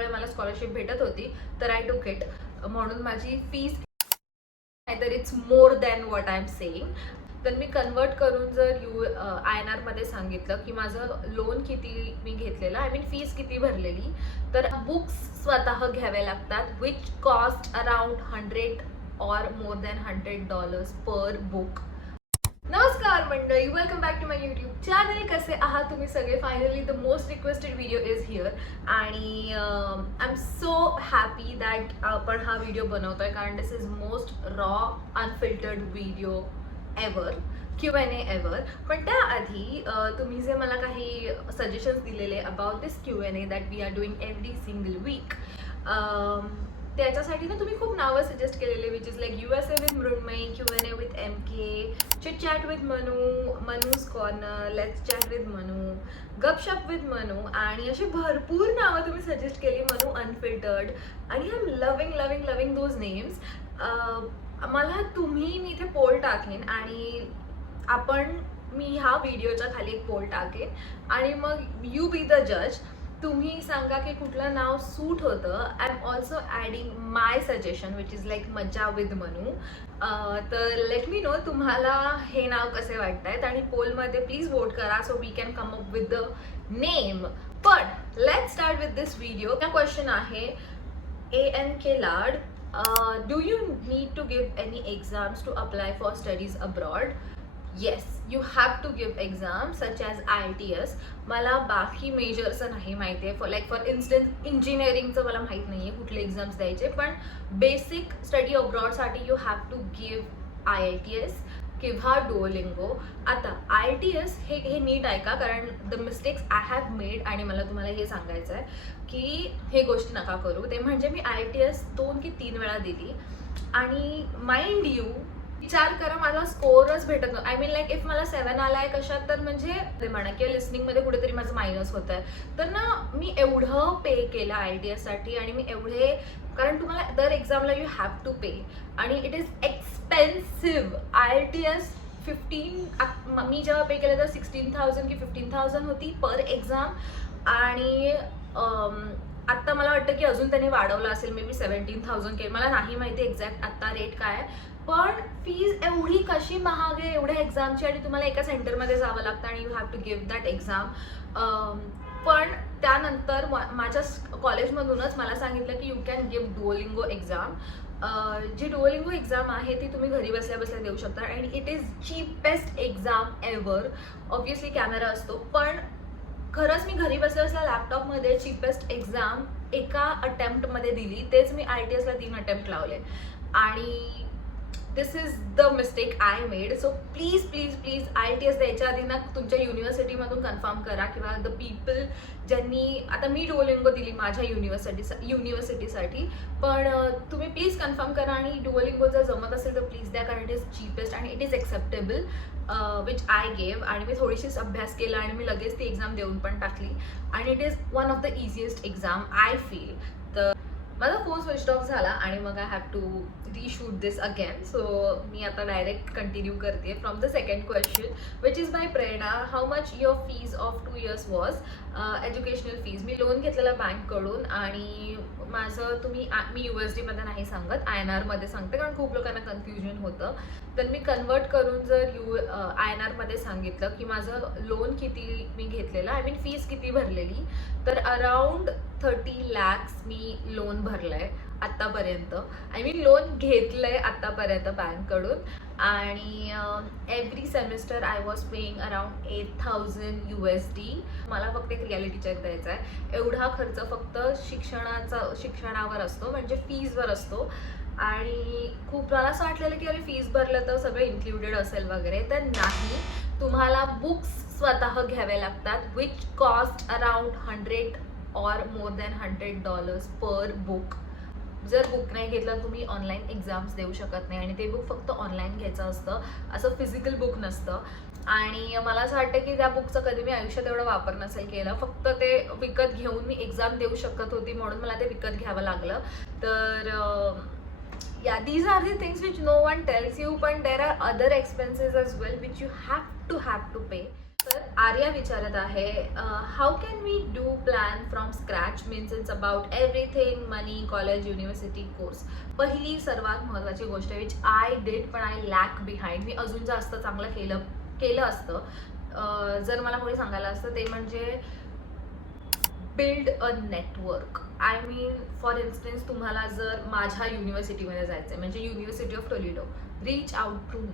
त्यामुळे मला स्कॉलरशिप भेटत होती, तर आय टूक इट. म्हणून माझी फीस नाहीतर it's more than what I am saying. तर मी कन्वर्ट करून जर INR मध्ये सांगितलं की माझं लोन किती मी घेतलेलं, आय मीन फीस किती भरलेली, तर बुक्स स्वतः घ्यावे लागतात विच कॉस्ट अराउंड 100 और मोर दॅन $100 पर बुक. नमस्कार मंडळी, welcome back to my YouTube channel. कसे आहात तुम्ही सगळे? Finally the most requested video is here आणि I am so happy that आपण हा व्हिडिओ बनवतोय, कारण this is most raw unfiltered video ever, Q&A ever. पण त्याआधी तुम्ही जे मला काही सजेशन्स दिलेले about this Q&A that we are doing every single week, त्याच्यासाठी ना तुम्ही खूप नावं सजेस्ट केलेले, which is like USA with Mrunmayi, Q&A with MK, chit chat with Manu, Manu's corner, let's chat with Manu, गपशप विथ मनू, आणि अशी भरपूर नावं तुम्ही सजेस्ट केली, मनू अनफिल्टर्ड, आणि I am loving loving loving those names. मला तुम्ही मी इथे पोल टाकेन आणि मी ह्या व्हिडिओच्या खाली एक पोल टाकेन आणि मग यू बी द जज. तुम्ही सांगा की कुठलं नाव सूट होतं. I am also adding my suggestion which is like मज्जा विथ मनू. तर लेट मी नो तुम्हाला हे नाव कसे वाटत आहेत आणि पोलमध्ये प्लीज वोट करा so we can come up with the name. पण let's start with this video. Question आहे ANK Lad, do you need to give any exams to apply for studies abroad? Yes, you have to give exams such as IELTS. मला बाकी मेजर्सचं नाही माहिती आहे. For instance इंजिनिअरिंगचं मला माहीत नाही आहे कुठले एक्झाम्स द्यायचे, पण बेसिक स्टडी अब्रॉडसाठी you have to give IELTS किंवा डुओलिंगो. आता IELTS हे नीट ऐका, कारण the mistakes I have made, आणि मला तुम्हाला हे सांगायचं आहे की हे गोष्ट नका करू. ते म्हणजे मी IELTS 2 की 3 वेळा दिली आणि माइंड यू विचार करा माझा स्कोअरच भेटत नव्हता. आय मीन लाईक इफ मला 7 आलाय कशात, तर म्हणजे ते म्हणा किंवा लिस्निंगमध्ये कुठेतरी माझं मायनस होत आहे, तर ना मी एवढं पे केलं IELTS साठी, आणि मी एवढे, कारण तुम्हाला दर एक्झामला यू हॅव टू पे आणि इट इज एक्सपेन्सिव्ह. IELTS 15, मी जेव्हा पे केलं तर 16,000 की 15,000 होती पर एक्झाम, आणि आत्ता मला वाटतं की अजून त्यांनी वाढवलं असेल, मे बी 17,000 केलं, मला नाही माहिती एक्झॅक्ट आत्ता रेट काय आहे. पण फीज एवढी कशी महाग आहे एवढ्या एक्झामची, आणि तुम्हाला एका सेंटरमध्ये जावं लागतं आणि you have to give that exam. पण त्यानंतर माझ्या कॉलेजमधूनच मला सांगितलं की you can give Duolingo exam. जी डुओलिंगो एक्झाम आहे ती तुम्ही घरी बसल्या बसल्या देऊ शकता, आणि it is cheapest exam ever. Obviously camera असतो, पण खरंच मी घरी बसल्या बसल्या लॅपटॉपमध्ये चीपेस्ट एक्झाम एका अटेम्प्टमध्ये दिली. तेच मी IELTSला 3 अटेम्प्ट लावले, आणि this is the mistake I made. So please please please IELTS द्यायच्या आधी ना तुमच्या युनिव्हर्सिटीमधून कन्फर्म करा, किंवा द पीपल ज्यांनी, आता मी डुओलिंगो दिली माझ्या युनिव्हर्सिटीसाठी, पण तुम्ही प्लीज कन्फर्म करा, आणि डुओलिंगो जर जमत असेल तर प्लीज द्या, कारण इट इज चीपेस्ट आणि it is acceptable which I gave. आणि मी थोडीशीच अभ्यास केला आणि मी लगेच ती एक्झाम देऊन पण टाकली, आणि it is one of the easiest exam I feel. तर माझा फोन स्विच ऑफ झाला आणि मग I have to reshoot this again. So मी आता डायरेक्ट कंटिन्यू करते from the second question which is by Prerna. How much your fees of 2 years was? Educational fees मी loan घेतलेलं बँककडून, आणि माझं मी USD मध्ये नाही सांगत, INR मध्ये सांगते, कारण खूप लोकांना कन्फ्युजन होतं. तर मी कन्वर्ट करून जर INR मध्ये सांगितलं की माझं लोन किती मी घेतलेलं, आय मीन फीज किती भरलेली, तर अराउंड 30 lakhs मी लोन भरलंय आत्तापर्यंत. आय मीन लोन घेतलंय आत्तापर्यंत बँककडून, आणि every semester I was paying around 8,000 USD. मला फक्त एक रियालिटी चेक द्यायचा आहे. एवढा खर्च फक्त शिक्षणावर असतो, म्हणजे फीजवर असतो. आणि खूप मला असं वाटलेलं की अरे फीज भरलं तर सगळं इन्क्लुडेड असेल वगैरे, तर नाही. तुम्हाला बुक्स स्वतः घ्यावे लागतात विच कॉस्ट अराउंड 100 और मोर दॅन $100 पर बुक. जर बुक नाही घेतलं तुम्ही ऑनलाईन एक्झाम्स देऊ शकत नाही, आणि ते बुक फक्त ऑनलाईन घ्यायचं असतं, असं फिजिकल बुक नसतं. आणि मला असं वाटतं की त्या बुकचं कधी मी आयुष्यात एवढा वापर नसेल केला, फक्त ते विकत घेऊन मी एक्झाम देऊ शकत होती, म्हणून मला ते विकत घ्यावं लागलं. तर yeah, these are the things which no one tells you, but there are other expenses as well which you have to pay. तर आर्या विचारत आहे, how can we do plan from scratch, means it's about everything, money, college, university, course. पहिली सर्वात महत्त्वाची गोष्ट which I did पण I lack behind, मी अजून जास्त चांगलं केलं असतं जर मला कोणी सांगायला असतं, ते म्हणजे build a network. I mean for instance, तुम्हाला जर माझ्या युनिव्हर्सिटीमध्ये जायचं आहे म्हणजे university of Toledo, reach out to me,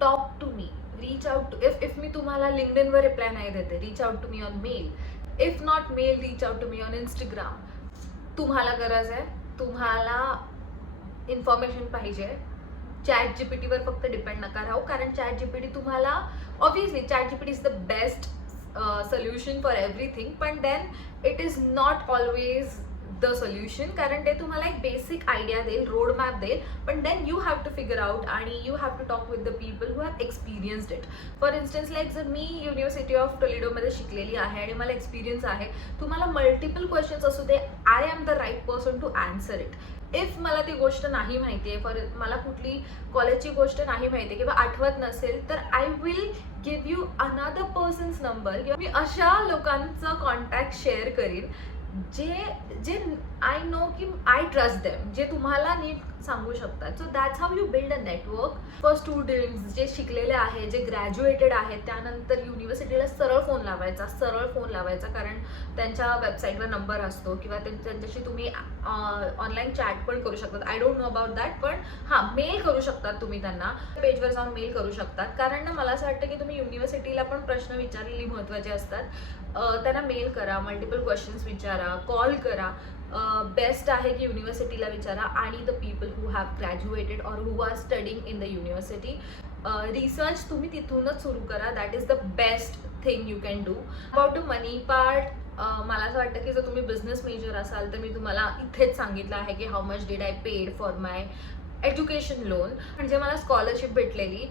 talk to me, reach out to, if मी तुम्हाला लिंक्डइनवर रिप्लाय नाही देते, reach out to me on mail, if not mail, reach out to me on Instagram. तुम्हाला गरज आहे, तुम्हाला इन्फॉर्मेशन पाहिजे, चॅट जीपीटीवर फक्त डिपेंड नका राहू, कारण चॅट जीपीटी तुम्हाला, obviously chat GPT is the best solution for everything, पण then it is not always the solution, कारण ते तुम्हाला एक बेसिक आयडिया देईल, रोड मॅप देईल, पण then you have to figure out आणि you have to talk with the people who have experienced it. For instance, like जर मी university of टोलिडोमध्ये शिकलेली आहे आणि मला एक्सपिरियन्स आहे, तुम्हाला मल्टिपल क्वेश्चन्स असू दे, I am the right person to answer it. If मला ती गोष्ट नाही माहिती आहे, फॉर मला कुठली कॉलेजची गोष्ट नाही माहिती आहे किंवा आठवत नसेल, तर I will give you another persons number, किंवा मी अशा लोकांचं कॉन्टॅक्ट शेअर करीन जे आय नो की आय ट्रस्ट देम, जे तुम्हाला नीट सांगू शकतात. So that's how you build a network for students जे शिकलेले आहेत, जे ग्रॅज्युएटेड आहेत. त्यानंतर युनिव्हर्सिटीला सरळ फोन लावायचा, कारण त्यांच्या वेबसाईटवर नंबर असतो किंवा त्यांच्याशी तुम्ही ऑनलाईन चॅट पण करू शकतात. I don't know about that, पण हां, मेल करू शकतात तुम्ही, त्यांना पेजवर जाऊन मेल करू शकतात. कारण ना, मला असं वाटतं की तुम्ही युनिव्हर्सिटीला पण प्रश्न विचारलेली महत्त्वाचे असतात. त्यांना मेल करा, मल्टिपल क्वेश्चन्स विचारा, कॉल करा. बेस्ट आहे की युनिव्हर्सिटीला विचारा आणि the people who have graduated or who are studying in the university. Research तुम्ही तिथूनच सुरू करा, that is the best thing you can do. About the money part, मला असं वाटतं की जर तुम्ही बिझनेस मेजर असाल तर मी तुम्हाला इथेच सांगितलं आहे की how much did I paid for my education loan. म्हणजे मला स्कॉलरशिप भेटलेली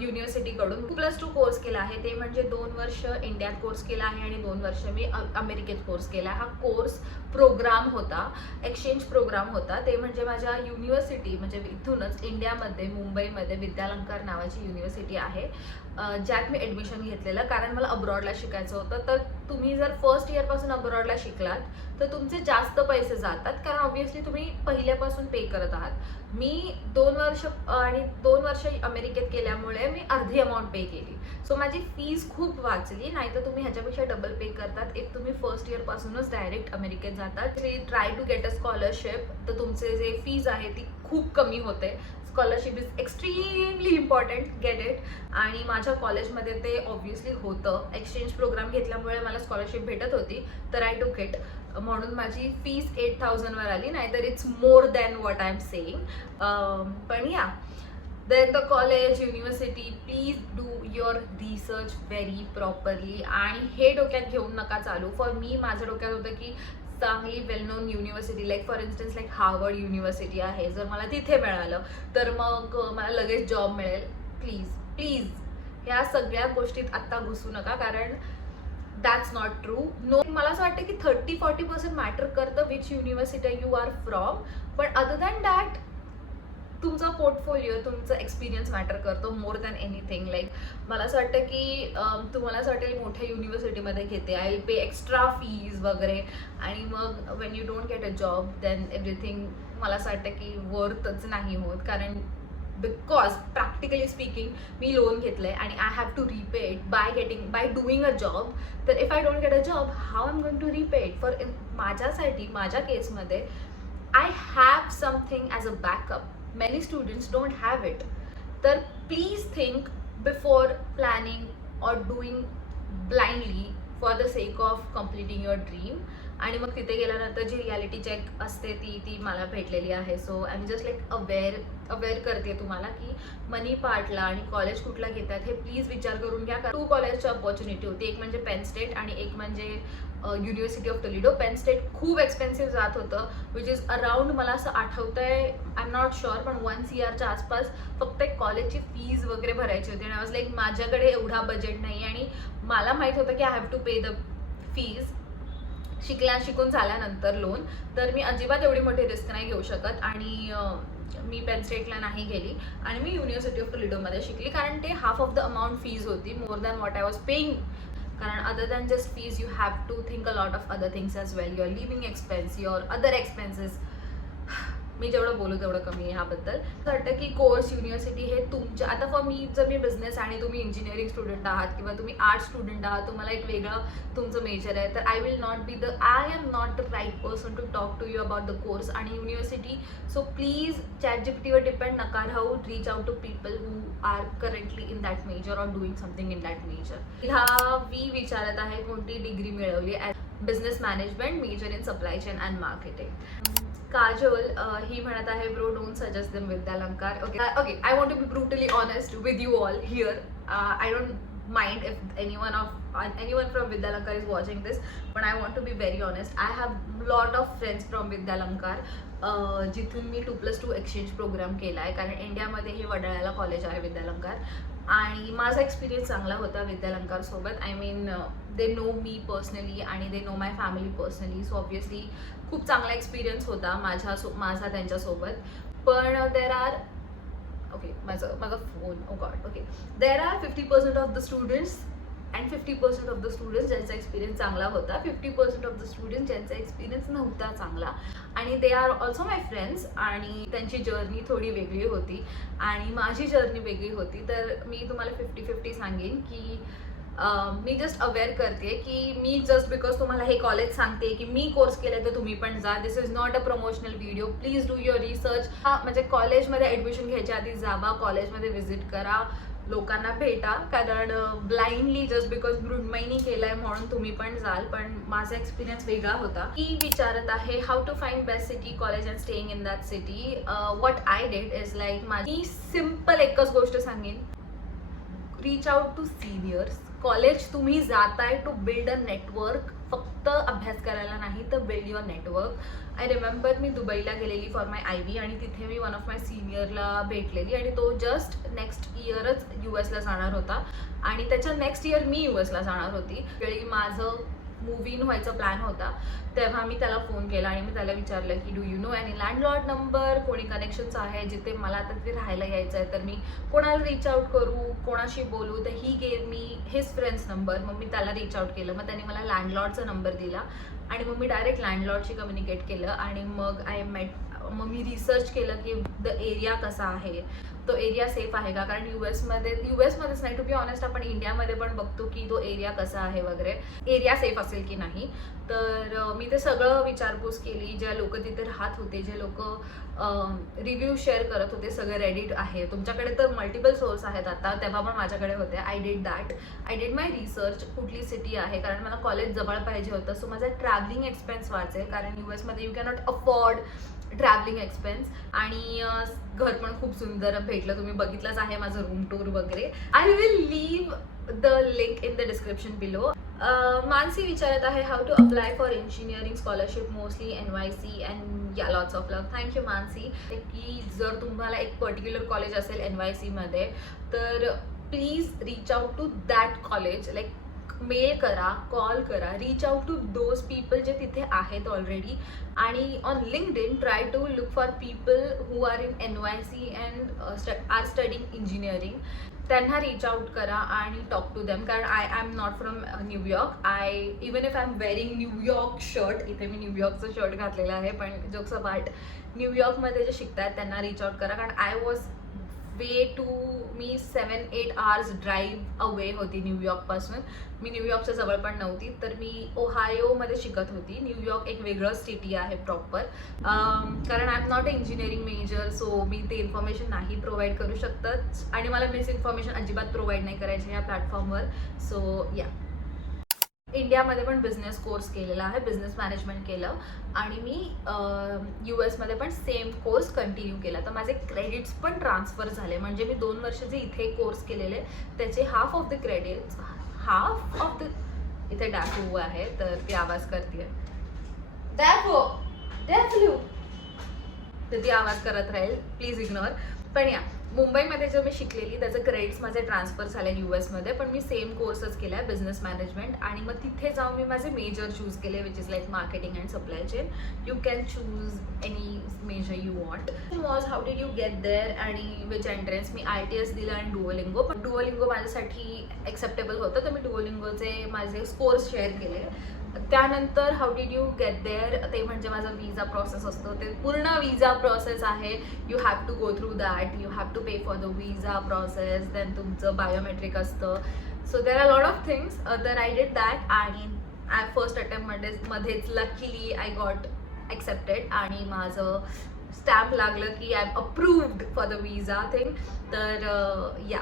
युनिव्हर्सिटीकडून. 2+2 कोर्स केला आहे, ते म्हणजे 2 वर्ष इंडियात कोर्स केला आहे आणि 2 वर्ष मी अमेरिकेत कोर्स केला. हा कोर्स प्रोग्राम होता, एक्सचेंज प्रोग्राम होता. ते म्हणजे माझ्या युनिव्हर्सिटी, म्हणजे इथूनच इंडियामध्ये मुंबईमध्ये विद्यालंकार नावाची युनिव्हर्सिटी आहे, ज्यात मी ॲडमिशन घेतलेलं, कारण मला अब्रॉडला शिकायचं होतं. तर तुम्ही जर फर्स्ट इयरपासून अब्रॉडला शिकलात तर तुमचे जास्त पैसे जातात, कारण ऑब्व्हियसली तुम्ही पहिल्यापासून पे करत आहात. मी 2 वर्ष आणि 2 वर्ष अमेरिकेत केल्यामुळे मी अर्धी अमाऊंट पे केली. सो माझी फीज खूप वाचली. नाही तर तुम्ही ह्याच्यापेक्षा डबल पे करतात इफ तुम्ही फर्स्ट इयरपासूनच डायरेक्ट अमेरिकेत जातात. Try to get a scholarship, तर तुमचे जे फीज आहे ती खूप कमी होते. Scholarship is extremely important, get it. आणि माझ्या कॉलेजमध्ये ते ऑब्व्हियसली होतं. एक्सचेंज प्रोग्राम घेतल्यामुळे मला स्कॉलरशिप भेटत होती, तर आय टूक इट. म्हणून माझी फीस 8,000वर आली, नाहीतर it's more than what I am saying. पण yeah, then the college, university, please do your research very properly. आणि हे डोक्यात घेऊन नका चालू. फॉर मी, माझ्या डोक्यात होतं की चांगली well known university, like for instance like Harvard university आहे, जर मला तिथे मिळालं तर मग मला लगेच जॉब मिळेल. प्लीज ह्या सगळ्या गोष्टीत आत्ता घुसू नका, कारण दॅट्स नॉट ट्रू. नो, मला असं वाटतं की 30-40% मॅटर करतं which university you are from, पण अदर दॅन दॅट तुमचा पोर्टफोलिओ, तुमचं एक्सपिरियन्स मॅटर करतो मोर दॅन एनिथिंग. लाईक मला असं वाटतं की तुम्हाला असं वाटेल मोठ्या युनिव्हर्सिटीमध्ये घेते, I will pay extra fees वगैरे, आणि मग when you don't get a job then everything मला असं वाटतं की वर्थच नाही होत. कारण बिकॉज प्रॅक्टिकली स्पीकिंग मी लोन घेतलंय आणि I have to repay it by doing a job. तर if I don't get a job, how I am going to repay it. For माझ्यासाठी, माझ्या केसमध्ये I have something as a backup. Many students don't have it. तर please think before planning or doing blindly for the sake of completing your dream. आणि मग तिथे गेल्यानंतर जी reality check असते ती मला भेटलेली आहे. So I am just like aware करते तुम्हाला की मनी पार्टला आणि कॉलेज कुठला घेतात हे प्लीज विचार करून घ्या. 2 कॉलेजची अपॉर्च्युनिटी होती, एक म्हणजे पेन स्टेट आणि एक म्हणजे युनिव्हर्सिटी ऑफ टोलिडो. पेन स्टेट खूप एक्सपेन्सिव्ह जात होतं, विच इज अराउंड, मला असं आठवतंय, आय एम नॉट शुअर, पण 1 CRच्या आसपास फक्त एक कॉलेजची फीज वगैरे भरायची होती. आणि आय वॉज लाईक, माझ्याकडे एवढा बजेट नाही आणि मला माहीत होतं की I have to pay the fees. शिकून झाल्यानंतर लोन, तर मी अजिबात एवढी मोठी रिस्क नाही घेऊ शकत. आणि मी पेन स्टेटला नाही गेली आणि मी युनिव्हर्सिटी ऑफ टोलेडोमध्ये शिकली, कारण ते half of the amount fees होती, more than what I was paying. कारण other than just fees you have to think a lot of other things as well, your living expense, your other expenses. मी जेवढं बोलू तेवढं कमी आहे ह्याबद्दल. असं वाटतं की कोर्स युनिव्हर्सिटी हे तुमच्या, आता फॉर मी जर मी बिझनेस आणि तुम्ही इंजिनिअरिंग स्टुडंट आहात किंवा तुम्ही आर्ट्स स्टुडंट आहात, तुम्हाला एक वेगळं तुमचं मेजर आहे, तर I am not the right person to talk to you about the course आणि युनिव्हर्सिटी. सो प्लीज ChatGPTवर डिपेंड नका राहू. Reach out to people who are currently in that major or doing something in that major. ह्या मी विचारत आहे कोणती degree मिळवली. Business management, major in supply chain and marketing. Kajol ही म्हणत आहे, bro don't suggest them Vidyalankar. Okay, I want to B brutally honest with you all here. I don't mind if anyone from Vidyalankar is watching this, but I want to be very honest. I have lot of friends from Vidyalankar, जिथून मी 2+2 exchange programme केला आहे, कारण इंडियामध्ये हे वडाळ्याला college आहे विद्यालंकार, आणि माझा experience चांगला होता विद्यालंकार सोबत. I mean they know me personally आणि they know my family personally, so obviously खूप चांगला एक्सपिरियन्स होता माझा त्यांच्यासोबत. पण देर आर माझा phone, oh god, okay, there are 50% of the students and 50% of the students ज्यांचा एक्सपिरियन्स चांगला होता, 50% ऑफ द स्टुडंट्स ज्यांचा एक्सपिरियन्स नव्हता चांगला, आणि they are also my friends, आणि त्यांची जर्नी थोडी वेगळी होती आणि माझी जर्नी वेगळी होती. तर मी तुम्हाला 50-50 सांगेन की मी जस्ट अवेअर करते की मी जस्ट बिकॉज तुम्हाला हे कॉलेज सांगते की मी कोर्स केले तर तुम्ही पण जा. This is not a promotional video. Please do your research. म्हणजे कॉलेजमध्ये ॲडमिशन घ्यायच्या आधी जावा, कॉलेजमध्ये व्हिजिट करा, लोकांना भेटा, कारण ब्लाइंडली जस्ट बिकॉज मृण्मयीनी केलंय म्हणून तुम्ही पण जाल. पण माझा एक्सपिरियन्स वेगळा होता. ही विचारत आहे, how to find best city college and staying in that city. What I did is like, माझी सिम्पल एकच गोष्ट सांगेन, reach out to seniors. College तुम्ही जाताय टू बिल्ड अ नेटवर्क, फक्त अभ्यास करायला नाही तर build your network. I remember मी दुबईला गेलेली फॉर माय IB आणि तिथे मी वन ऑफ माय सिनियरला भेटलेली आणि तो जस्ट नेक्स्ट इयरच US ला जाणार होता आणि त्याच्या नेक्स्ट इयर मी US ला जाणार होती. वेळी माझं मूव इन व्हायचा प्लॅन होता, तेव्हा मी त्याला फोन केला आणि मी त्याला विचारलं की do you know any landlord number, कोणी कनेक्शन्स आहे जिथे मला आता तिथे राहायला यायचं आहे, तर मी कोणाला रीच आउट करू, कोणाशी बोलू. तर he gave me his friends number. मग मी त्याला रीच आउट केलं, मग त्याने मला लँडलॉर्डचा नंबर दिला आणि मग मी डायरेक्ट लँडलॉर्डशी कम्युनिकेट केलं आणि मग मी रिसर्च केलं की द एरिया कसा आहे, तो एरिया सेफ आहे का, कारण युएसमध्येच नाही, टू बी ऑनेस्ट आपण इंडियामध्ये पण बघतो की तो एरिया कसा आहे वगैरे, एरिया सेफ असेल की नाही. तर मी ते सगळं विचारपूस केली. जे लोक तिथे राहत होते, जे लोक रिव्ह्यू शेअर करत होते, सगळे रेडिट आहे. तुमच्याकडे तर मल्टिपल सोर्स आहेत आता, तेव्हा पण माझ्याकडे होते. I did my research. कुठली सिटी आहे, कारण मला कॉलेज जवळ पाहिजे होतं, सो माझा ट्रॅव्हलिंग एक्सपेन्स वाचेल, कारण US मध्ये you cannot afford travelling expense. आणि घर पण खूप सुंदर भेटलं, तुम्ही बघितलंच आहे माझं रूम टूर वगैरे. I will leave the link in the description below. Mansi विचारत आहे, how to apply for engineering scholarship, mostly NYC and yeah lots of love. Thank you Mansi. की जर तुम्हाला एक पर्टिक्युलर कॉलेज असेल NYC मध्ये, तर please reach out to that college. Like mail करा, कॉल करा, reach out to those people जे तिथे आहेत ऑलरेडी. आणि on LinkedIn try to look for people who are in NYC and are studying engineering. त्यांना reach out करा आणि talk to them, कारण I am not from New York. Even if I am wearing New York shirt, इथे मी न्यूयॉर्कचं shirt घातलेलं आहे, पण jokes apart, न्यूयॉर्कमध्ये जे शिकतायत त्यांना रीच आउट करा, कारण I was me 7-8 hours drive away होती न्यूयॉर्कपासून. मी न्यूयॉर्कच्या जवळ पण नव्हती, तर मी ओहायोमध्ये शिकत होती. न्यूयॉर्क एक वेगळं सिटी आहे प्रॉपर, कारण I am not a engineering major, so मी ते इन्फॉर्मेशन नाही प्रोव्हाइड करू शकत आणि मला मिस इन्फॉर्मेशन अजिबात प्रोव्हाइड नाही करायची या प्लॅटफॉर्मवर. सो या, इंडियामध्ये पण बिझनेस कोर्स केलेला आहे, बिझनेस मॅनेजमेंट केलं आणि मी US मध्ये पण सेम कोर्स कंटिन्यू केला. तर माझे क्रेडिट्स पण ट्रान्सफर झाले, म्हणजे मी 2 वर्ष जे इथे कोर्स केलेले त्याचे हाफ ऑफ द इथे डॅफू आहे, तर ती आवाज करते, डॅफू तर ती आवाज करत राहील, प्लीज इग्नोर. पण या, मुंबईमध्ये जे मी शिकलेली त्याचे क्रेडिट्स माझे ट्रान्सफर झाले US मध्ये, पण मी सेम कोर्सच केला आहे बिझनेस मॅनेजमेंट. आणि मग तिथे जाऊन मी माझे मेजर चूज केले which is like marketing and supply chain. You can choose any major you want. Was how did you get there आणि विच एंट्रन्स. मी ITS दिलं आणि डुओलिंगो, पण डुओलिंगो माझ्यासाठी ॲक्सेप्टेबल होतं तर मी डुओलिंगोचे माझे स्कोर्स शेअर केले. त्यानंतर how did you get there, ते म्हणजे माझा विजा प्रोसेस असतो, ते पूर्ण विजा प्रोसेस आहे. You have to go through that, you have to pay for the visa process, then तुमचं बायोमेट्रिक असतं. So there are lot of things. तर आय डिड दॅट आणि फर्स्ट अटेम्प्टमध्येच लकीली आय गॉट ॲक्सेप्टेड आणि माझं stamp लागलं की I am approved for the visa thing. तर या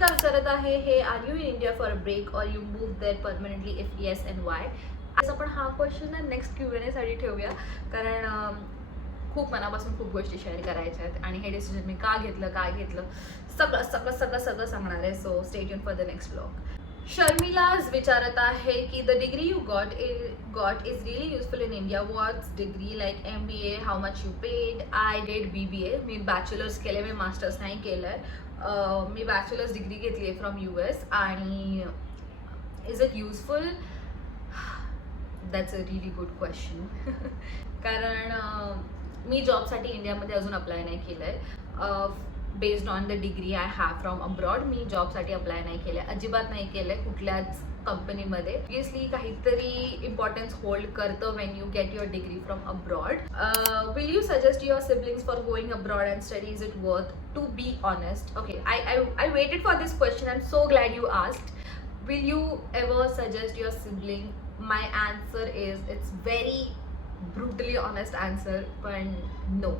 काय विचारत आहे हे, are you in India for a break or you move there permanently, if yes and why. आज आपण हा क्वेश्चन ना नेक्स्ट Q&A साठी ठेवूया, कारण खूप मनापासून खूप गोष्टी शेअर करायच्या आहेत आणि हे डिसिजन मी का घेतलं काय घेतलं सगळं सगळं सगळं सगळं सांगणार आहे. So stay tune for the next blog. Sharmila's विचारत आहे की the degree you got is really useful in India. What's degree like MBA, how much you paid. I did BBA. मी बॅचलर्स केले, मी मास्टर्स नाही केलं आहे. मी बॅचलर्स डिग्री घेतली आहे फ्रॉम US. आणि is it useful? That's a really good question. कारण मी जॉबसाठी इंडियामध्ये अजून अप्लाय नाही केलं आहे. Based on the degree I have from abroad मी जॉबसाठी अप्लाय नाही केलं आहे, अजिबात नाही केलं आहे कुठल्याच कंपनीमध्ये. ऑब्वियसली काहीतरी इम्पॉर्टन्स होल्ड करतं when you get your degree from abroad. Will you suggest your siblings for going abroad and study, is it worth? To be honest, okay, I waited for this question. I'm so glad you asked. Will you ever suggest your sibling? My answer is, it's very brutally honest answer, but no.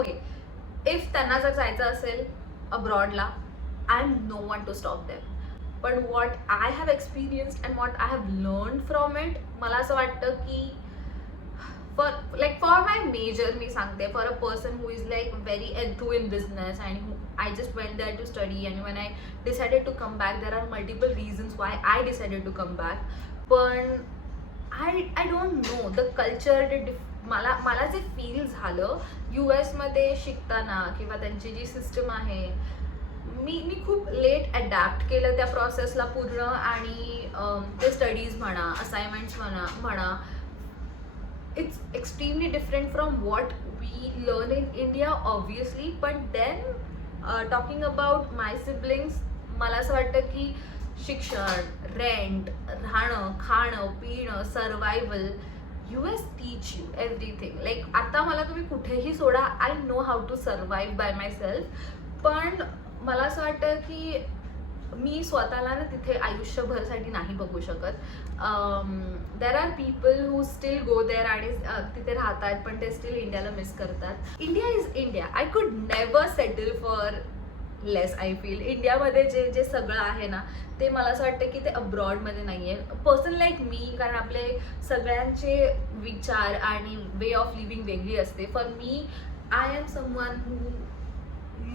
Okay, if त्यांना जर जायचं असेल अब्रॉडला, I am no one to stop them. But what I have experienced and what I have learned from it, मला असं वाटतं की for my major मी सांगते, for a person who is like very enthused in business and I just went there to study, and when I decided to come back, there are multiple reasons why I decided to come back. पण I don't know the culture. मला जे feel झालं US मध्ये शिकताना किंवा त्यांची जी system आहे, मी खूप लेट अडॅप्ट केलं त्या प्रोसेसला पूर्ण. आणि ते स्टडीज म्हणा, असाइनमेंट्स म्हणा, it's extremely different from what we learn in India obviously. But then talking about my siblings, मला असं वाटतं की शिक्षण, रेंट, राहणं, खाणं, पिणं, survival, US teach you everything. Like आता मला तुम्ही कुठेही सोडा, I know how to survive by myself. पण मला असं वाटतं की मी स्वतःला ना तिथे आयुष्यभरसाठी नाही बघू शकत. There are people who still go there आणि तिथे राहतात, पण ते स्टील इंडियाला मिस करतात. India is India. I could never settle for less. I feel इंडियामध्ये जे सगळं आहे ना, ते मला असं वाटतं की ते अब्रॉडमध्ये नाही आहे. पर्सन लाईक मी, कारण आपले सगळ्यांचे विचार आणि वे ऑफ लिव्हिंग वेगळी असते. For me, I am someone who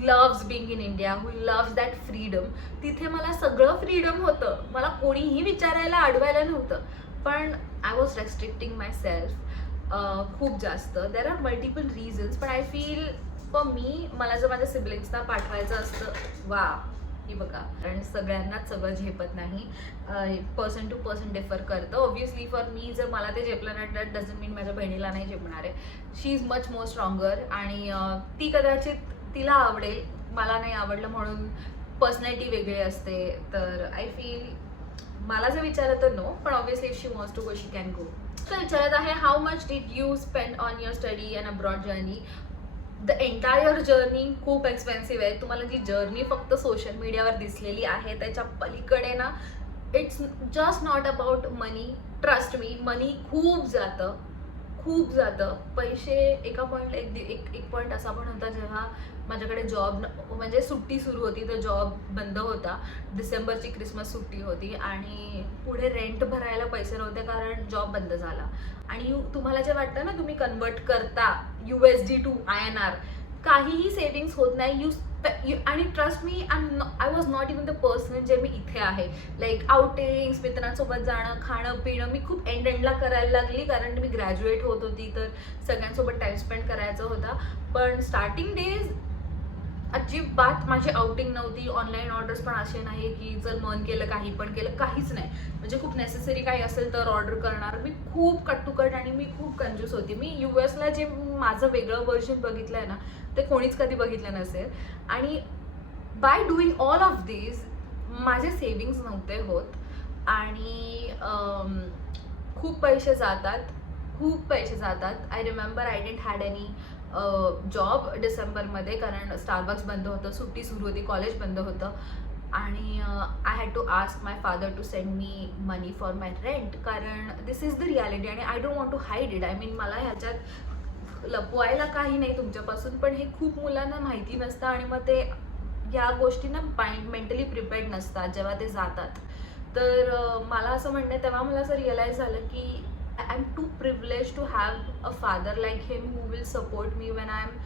loves being in India, who loves that freedom. तिथे मला सगळं फ्रीडम होतं, मला कोणीही विचारायला अडवायला नव्हतं. पण I was restricting my self खूप जास्त. देर आर मल्टिपल रिझन्स, पण आय फील फॉर मी, मला जर माझ्या सिबलिंग्सना पाठवायचं असतं, वा ही बघा, कारण सगळ्यांनाच सगळं झेपत नाही. पर्सन टू पर्सन डिफर करतं. ऑब्व्हियसली फॉर मी, जर मला ते झेपलं नाही, दॅट डझंट मीन माझ्या बहिणीला नाही झेपणार आहे. शी इज मच मोर स्ट्रॉंगर आणि ती कदाचित तिला आवडेल, मला नाही आवडलं म्हणून पर्सनॅलिटी वेगळी असते. तर आय फील मला जर विचारलं तर नो, पण obviously if she wants to go she can go. तर विचारत आहे, how much did you spend on your study and abroad journey? The entire journey खूप एक्सपेन्सिव्ह आहे. तुम्हाला जी जर्नी फक्त सोशल मीडियावर दिसलेली आहे त्याच्या पलीकडे ना, it's just not about money. Trust me, money खूप जातं. पैसे एका पॉईंटला एक पॉईंट असा पण होता जेव्हा माझ्याकडे जॉब, म्हणजे सुट्टी सुरू होती तर जॉब बंद होता. डिसेंबरची क्रिसमस सुट्टी होती आणि पुढे रेंट भरायला पैसे नव्हते कारण जॉब बंद झाला. आणि तुम्हाला जे वाटतं ना, तुम्ही कन्वर्ट करता USD टू INR, काहीही सेव्हिंग्स होत नाही. आणि trust me, I was not even the person जे मी इथे आहे. लाईक आउटिंग्स, मित्रांसोबत जाणं, खाणं पिणं मी खूप एंडला करायला लागली, कारण मी ग्रॅज्युएट होत होती तर सगळ्यांसोबत टाइम स्पेंड करायचा होता. पण स्टार्टिंग डेज अजिबात माझी आउटिंग नव्हती. ऑनलाईन ऑर्डर्स पण असे नाही की जर मन केलं काही पण केलं, काहीच नाही. म्हणजे खूप नेसेसरी काही असेल तर ऑर्डर करणार. मी खूप कट टू कट आणि मी खूप कंजूस होती. मी US ला जे माझं वेगळं व्हर्जन बघितलं आहे ना, ते कोणीच कधी बघितलं नसेल. आणि बाय डुईंग ऑल ऑफ दिस माझे सेविंग्स नव्हते होत आणि खूप पैसे जातात, खूप पैसे जातात. I remember I didn't had any job डिसेंबरमध्ये, कारण स्टारबक्स बंद होतं, सुट्टी सुरू होती, कॉलेज बंद होतं. आणि I had to ask my father to send me money for my rent, कारण दिस इज द रियालिटी आणि I don't want to hide it. I mean मला ह्याच्यात लपवायला काही नाही तुमच्यापासून, पण हे खूप मुलांना माहिती नसतं आणि मग ते या गोष्टींना मेंटली प्रिपेअर्ड नसतात जेव्हा ते जातात. तर मला असं म्हणणं आहे, तेव्हा मला असं रिअलाईज झालं की I am too privilege to have a father like him who will support me when I am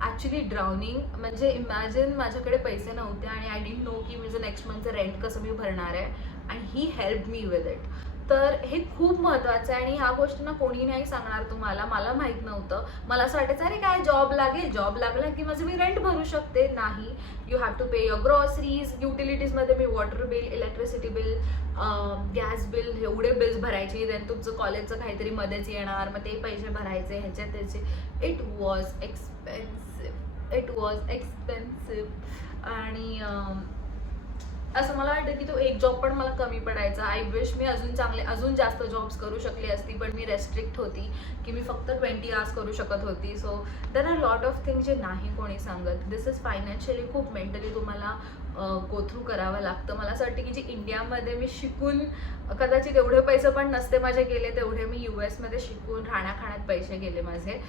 actually drowning. म्हणजे इमॅजिन माझ्याकडे पैसे नव्हते आणि आय डिडंट नो की माझं नेक्स्ट मंथचं रेंट कसं मी भरणार आहे, आणि ही हेल्प मी विथ इट. तर हे खूप महत्त्वाचं आहे आणि ह्या गोष्टींना कोणी नाही सांगणार तुम्हाला. मला माहीत नव्हतं. मला असं वाटायचं अरे काय जॉब लागेल, जॉब लागला की माझं मी रेंट भरू शकते. नाही, you have to pay your groceries. युटिलिटीजमध्ये मी water bill, electricity bill, gas bill, एवढे बिल्स भरायचे. देन तुमचं कॉलेजचं काहीतरी मध्येच येणार, मग ते पैसे भरायचे, ह्याचे त्याचे. It was expensive, it was expensive. आणि असं मला वाटतं की तो एक जॉब पण मला कमी पडायचा. आय विश मी अजून जास्त जॉब्स करू शकली असती, पण मी रेस्ट्रिक्ट होती की मी फक्त 20 आवर्स करू शकत होती. So there are lot of things जे नाही कोणी सांगत. दिस इज फायनान्शियली खूप मेंटली तुम्हाला गो थ्रू करावं लागतं. मला असं वाटतं की जे इंडियामध्ये मी शिकून कदाचित एवढे पैसे पण नसते माझे गेले, तेवढे मी US मध्ये शिकून राहण्याखाण्यात पैसे गेले माझे.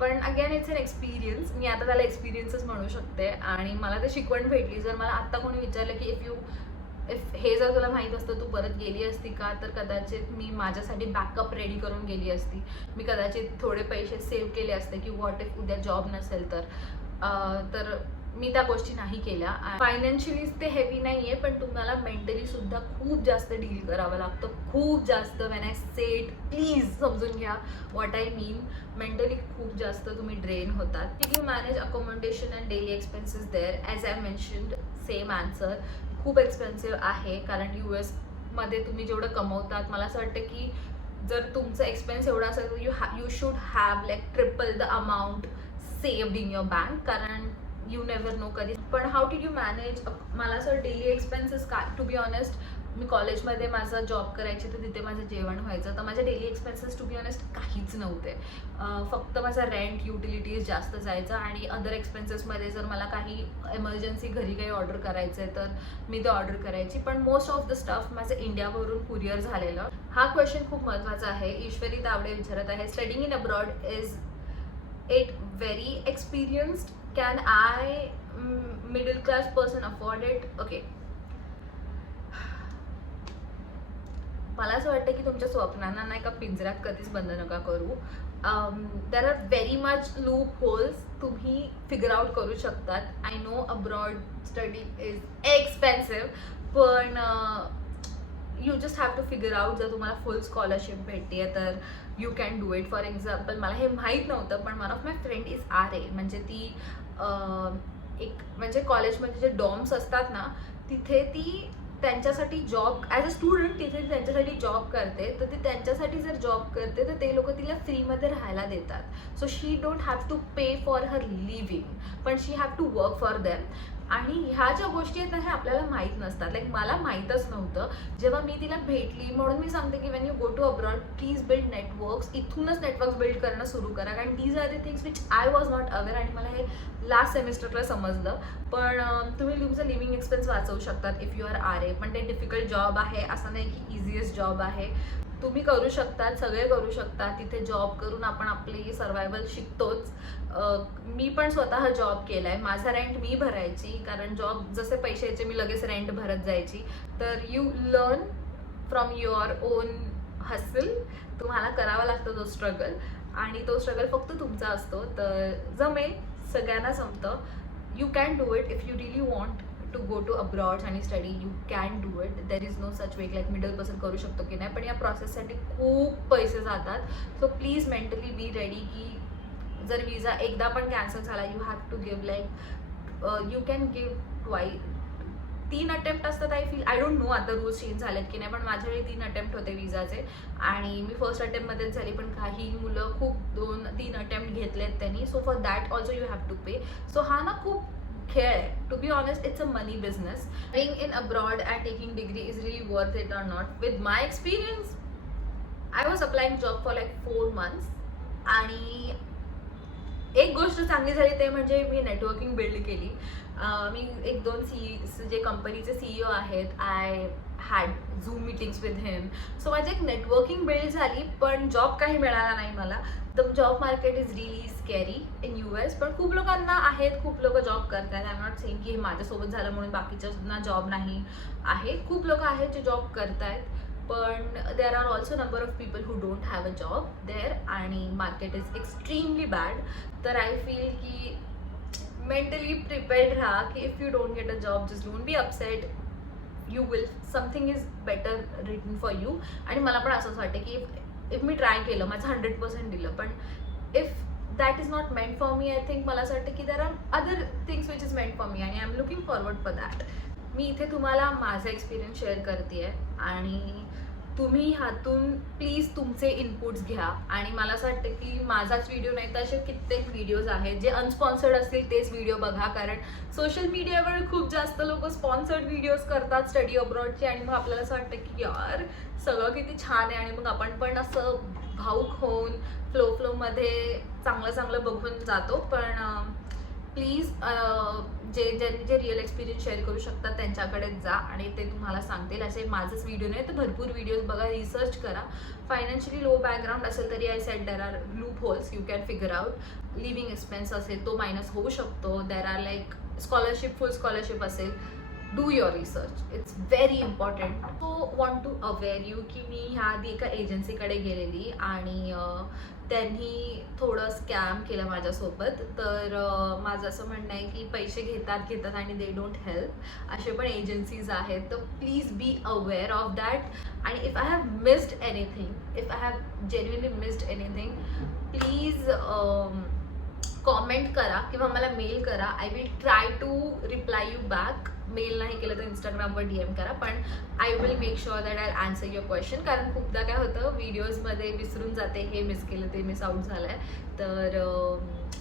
पण अगेन इट्स एन एक्सपिरियन्स. मी आता त्याला एक्सपिरियन्सच म्हणू शकते आणि मला ते शिकवण भेटली. जर मला आत्ता कोणी विचारलं की इफ हे जर तुला माहीत असतं तू परत गेली असती का, तर कदाचित मी माझ्यासाठी बॅकअप रेडी करून गेली असती. मी कदाचित थोडे पैसे सेव्ह केले असते की व्हॉट इफ उद्या जॉब नसेल तर मी त्या गोष्टी नाही केल्या. फायनान्शियली ते हेवी नाही आहे, पण तुम्हाला मेंटली सुद्धा खूप जास्त डील करावं लागतं, खूप जास्त. When I say it, please समजून घ्या व्हॉट आय मीन. मेंटली खूप जास्त तुम्ही ड्रेन होतात. You manage accommodation and daily expenses there. As I mentioned, same answer. खूप एक्सपेन्सिव्ह आहे, कारण US मध्ये तुम्ही जेवढं कमवतात, मला असं वाटतं की जर तुमचं एक्सपेन्स एवढा असेल तर you should have like triple the amount saved in your bank, कारण यू नेव्हर नो कधी. पण हाऊ डिड यू मॅनेज? मला असं डेली एक्सपेन्सेस काय, टू बी ऑनेस्ट, मी कॉलेजमध्ये माझा जॉब करायची तर तिथे माझं जेवण व्हायचं, तर माझे daily expenses to be honest काहीच नव्हते. फक्त माझा रेंट, युटिलिटीज जास्त जायचं आणि अदर एक्सपेन्सेसमध्ये जर मला काही एमर्जन्सी घरी काही ऑर्डर करायचं आहे तर मी ते ऑर्डर करायची. पण मोस्ट ऑफ द स्टफ माझं इंडियावरून कुरिअर झालेलं. हा क्वेश्चन खूप महत्त्वाचा आहे. ईश्वरी तावडे विचारत आहे, studying in abroad is it very experienced? Can I, middle class person, afford it? Okay. मला असं वाटतं की तुमच्या स्वप्नांना नाही का पिंजऱ्यात कधीच बंद नका करू. There are very much loopholes, तुम्ही फिगर आउट करू शकतात. I know abroad study is expensive, पण you just have to figure out. जर तुम्हाला फुल स्कॉलरशिप भेटते तर you can do it. For example, मला हे माहीत नव्हतं, पण one of my friend is RA. म्हणजे ती एक, म्हणजे कॉलेजमध्ये जे डॉर्म्स असतात ना, तिथे ती त्यांच्यासाठी जॉब, ॲज अ स्टुडंट तिथे त्यांच्यासाठी जॉब करते. तर ती त्यांच्यासाठी जर जॉब करते तर ते लोक तिला फ्रीमध्ये राहायला देतात. So she don't have to pay for her living, पण she have to work for them. आणि ह्या ज्या गोष्टी आहेत ना, हे आपल्याला माहीत नसतात. लाईक मला माहीतच नव्हतं. जेव्हा मी तिला भेटली, म्हणून मी सांगते की when you go to abroad, please build networks. इथूनच नेटवर्क्स बिल्ड करणं सुरू करा, कारण these are the things which I was not aware. आणि मला हे लास्ट सेमिस्टरला समजलं. पण तुम्ही तुमचं लिव्हिंग एक्सपेन्स वाचवू शकतात इफ यू आर RA. पण ते डिफिकल्ट जॉब आहे, असं नाही की इझिएस्ट जॉब आहे. तुम्ही करू शकतात, सगळे करू शकतात. तिथे जॉब करून आपण आपली सर्वायवल शिकतोच. मी पण स्वतः जॉब केला आहे. माझा रेंट मी भरायची, कारण जॉब जसे पैसे यायचे मी लगेच रेंट भरत जायची. तर you learn from your on hustle. तुम्हाला करावा लागतो तो स्ट्रगल, आणि तो स्ट्रगल फक्त तुमचा असतो. तर जमेल, सगळ्यांना जमतं. You can do it if you really want to go to abroad आणि study. You can do it. There is no such way like middle person करू शकतो की नाही, पण या प्रोसेससाठी खूप पैसे जातात. So please mentally be ready की जर विजा एकदा पण कॅन्सल झाला, you have to give like you can give 3 attempt असतात. आय डोंट नो आता रूल्स चेंज झालेत की नाही, पण माझ्याकडे 3 अटेम्प्ट होते विजाचे आणि मी फर्स्ट अटेम्प्टमध्येच झाली. पण काही मुलं खूप 2-3 अटेम्प्ट घेतलेत त्यांनी. So for that also you have to pay. So हा ना खूप खेळ आहे. To be honest it's a money business. Being in abroad and taking degree is really worth it or not. With my experience I was applying job for like 4 months आणि एक गोष्ट चांगली झाली ते म्हणजे मी नेटवर्किंग बिल्ड केली. मी 1-2 जे कंपनीचे CEO आहेत, I had zoom meetings with him. So माझी एक नेटवर्किंग बिल्ड झाली. पण जॉब काही मिळाला नाही मला. The job market is really scary in US. पण खूप लोकांना आहेत, खूप लोक जॉब करतात. आय एम नॉट सेइंग की हे माझ्यासोबत झालं म्हणून बाकीच्यांना जॉब नाही आहे. खूप लोक आहेत जे जॉब करतायत. पण there are also number of people who don't have a job there आणि मार्केट इज एक्स्ट्रीमली बॅड. तर आय फील की मेंटली प्रिपेअर्ड राहा की if you don't get a job just don't be upset. You will something is better written for you. आणि मला पण असंच वाटतं की इफ मी ट्राय केलं, माझं 100% दिलं, पण if that is not meant for me, I think मला असं वाटतं की there are other things which is meant for me आणि I am looking forward for that. मी इथे तुम्हाला माझा एक्सपिरियन्स शेअर करते आहे आणि तुम्ही ह्यातून प्लीज तुमचे इनपुट्स घ्या. आणि मला असं वाटतं की माझाच व्हिडिओ नाही तर असे कित्येक व्हिडिओज आहेत जे अनस्पॉन्सर्ड असतील तेच व्हिडिओ बघा. कारण सोशल मीडियावर खूप जास्त लोक स्पॉन्सर्ड व्हिडिओज करतात स्टडी अब्रॉडचे आणि मग आपल्याला असं वाटतं की यार सगळं किती छान आहे आणि मग आपण पण असं भाऊक होऊन फ्लोमध्ये चांगलं बघून जातो. पण प्लीज ज्यांनी जे रिअल एक्सपिरियन्स शेअर करू शकतात त्यांच्याकडेच जा आणि ते तुम्हाला सांगतील. असे माझंच व्हिडिओ नाही तर भरपूर व्हिडिओज बघा, रिसर्च करा. फायनान्शियली लो बॅकग्राऊंड असेल तरी I said there are loopholes you can figure out. Living expense असेल तो मायनस होऊ शकतो. There are like scholarship, full scholarship असेल. Do your research, it's very important. So want to aware you की मी ह्या आधी एका एजन्सीकडे गेलेली आणि त्यांनी थोडं स्कॅम केलं माझ्यासोबत. तर माझं असं म्हणणं आहे की पैसे घेतात आणि दे डोंट हेल्प. असे पण एजन्सीज आहेत. तर please be aware of that. आणि if I have missed anything, if I have genuinely missed anything, please comment करा किंवा मला मेल करा. I will try to reply you back. Mail नाही केलं तर इंस्टाग्रामवर DM करा. पण I will make sure that I answer your question. कारण खूपदा काय होतं व्हिडिओजमध्ये विसरून जाते, हे मिस केलं ते मिस आउट झालं आहे. तर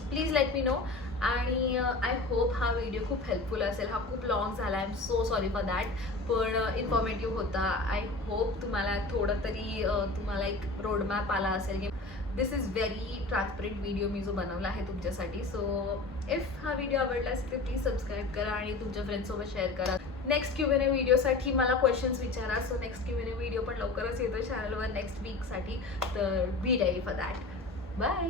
प्लीज लेट मी नो. आणि आय होप हा व्हिडिओ खूप हेल्पफुल असेल. हा खूप लॉंग झाला, I am so sorry for that. पण इन्फॉर्मेटिव्ह होता. आय होप तुम्हाला थोडं तरी तुम्हाला एक रोडमॅप आला असेल की दिस इज व्हेरी ट्रान्सपरंट व्हिडिओ मी जो बनवला आहे तुमच्यासाठी. सो इफ हा व्हिडिओ आवडला असेल तर प्लीज सबस्क्राईब करा आणि तुमच्या फ्रेंड्ससोबत शेअर करा. नेक्स्ट Q&A व्हिडिओसाठी मला क्वेश्चन्स विचारा. सो नेक्स्ट Q&A व्हिडिओ पण लवकरच येतो चॅनलवर नेक्स्ट वीकसाठी. तर be ready for that. Bye.